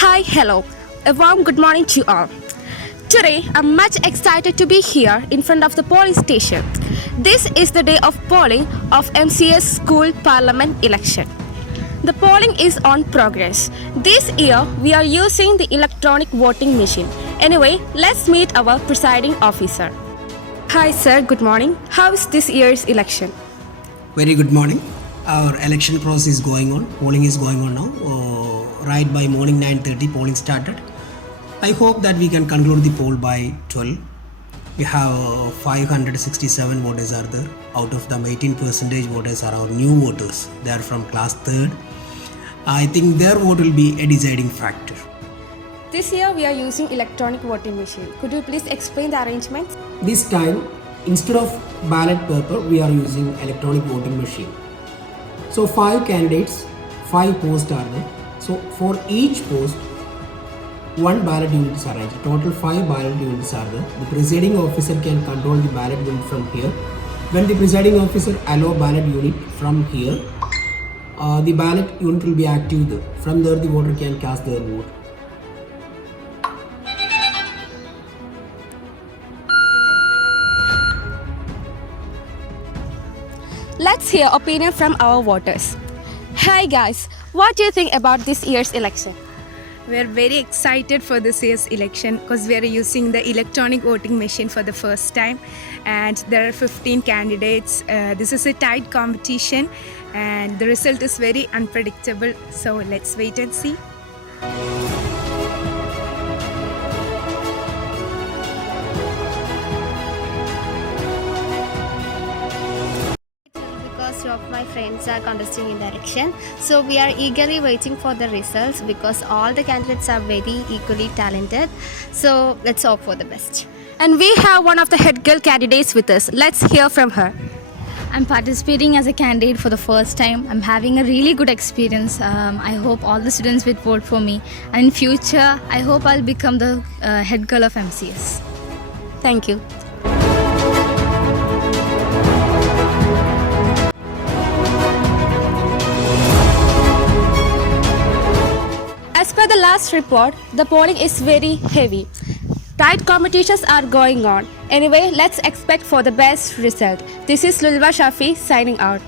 Hi, hello. A warm good morning to all. Today, I'm much excited to be here in front of the polling station. This is the day of polling of MCS School Parliament election. The polling is on progress. This year, we are using the electronic voting machine. Anyway, let's meet our presiding officer. Hi, sir. Good morning. How is this year's election? Very good morning. Our election process is going on. Polling is going on now. Right by morning 9:30, polling started. I hope that we can conclude the poll by 12. We have 567 voters are there. Out of them, 18% voters are our new voters. They are from class 3rd. I think their vote will be a deciding factor. This year, we are using electronic voting machine. Could you please explain the arrangements? This time, instead of ballot paper, we are using electronic voting machine. So 5 candidates, 5 posts are there. So for each post, 1 ballot unit is arranged. Total 5 ballot units are there. The presiding officer can control the ballot unit from here. When the presiding officer allow ballot unit from here, the ballot unit will be active there. From there, the voter can cast their vote. Let's hear opinion from our voters. Hi guys, what do you think about this year's election? We're very excited for this year's election because we are using the electronic voting machine for the first time, and there are 15 candidates. This is a tight competition and the result is very unpredictable, so let's wait and see. Because of my friends are contesting in the election, so we are eagerly waiting for the results because all the candidates are very equally talented, so let's hope for the best. And we have one of the head girl candidates with us. Let's hear from her. I'm participating as a candidate for the first time. I'm having a really good experience. I hope all the students will vote for me, and in future I hope I'll become the head girl of MCS. Thank you. As per the last report, the polling is very heavy. Tight competitions are going on. Anyway, let's expect for the best result. This is Lulwa Shafi signing out.